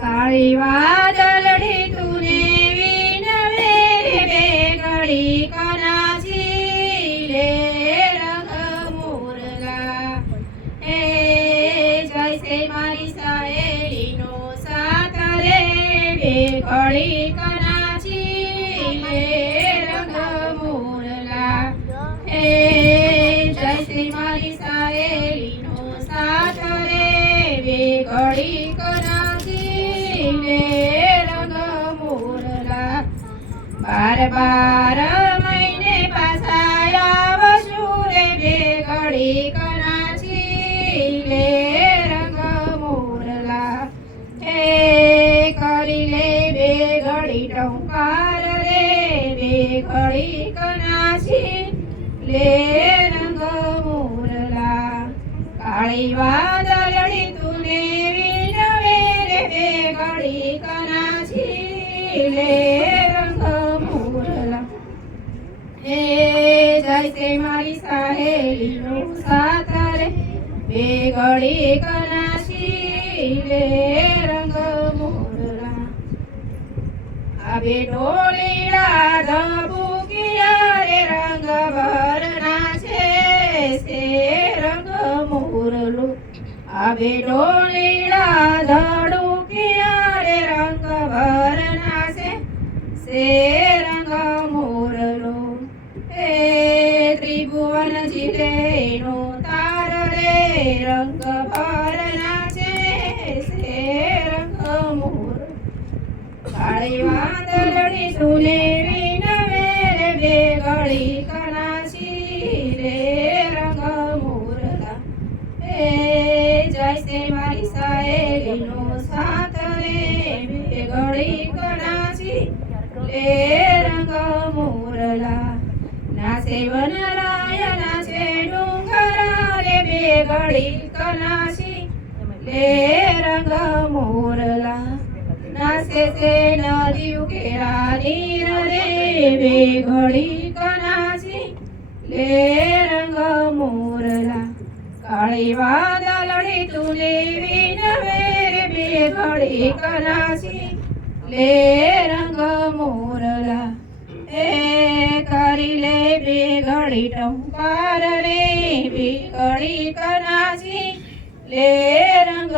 કાળી વાદળડી તુને વિનવે બે ઘડી કનાસી લે રંગ મોરલા હે જૈસે મારી સહેલીનો સાથ રે બે ઘડી કનાસી લે રંગ મોરલા હે જૈસે મારી સહેલીનો સાથ રે બે ઘડી કનાસી લે રંગ મોરલા બાર બાર મહિને પાછા આવશું રે બે ઘડી કનાસી લે રંગ મોરલા હે કરી લે બે ઘડી ટંકાર રે બે ઘડી કનાસી લે રંગ મોરલા કાળી વાદળડી તુને વિનવે રે બે ઘડી કનાસી લે રંગ મોરલા હે જૈસે મારી સહેલીનો સાથ રે બે ઘડી કનાસી લે રંગ મોરલા આબે ઢોલીડા ધબુકિયા રે રંગ ભરના છે સે રંગ મોરલો આબે ઢોલીડા ધડુકિયા રે રંગ ભરના છે સે રંગ મોરલો હે ત્રિભુવન જીલેનો તાર રે રંગ ભરના છે સે રંગ મોરલો કાળી વાદળડી તુને વિનવે રે બે ઘડી કનાસી લે રંગ મોરલા હે જૈસે મારી સહેલીનો સાથ રે બે ઘડી કનાસી લે રંગ મોરલા નાસે વનરાય નાસે ડુંગરા રે બે ઘડી કનાસી લે રંગ મોરલા નાસે તે નદીયું કેરા નીર રે બે ઘડી કનાસી લે રંગ મોરલા કાળી વાદળડી તુને વિનવે રે બે ઘડી કનાસી લે રંગ મોરલા હે કરી લે બે ઘડી ટંકાર રે બે ઘડી કનાસી લે રંગ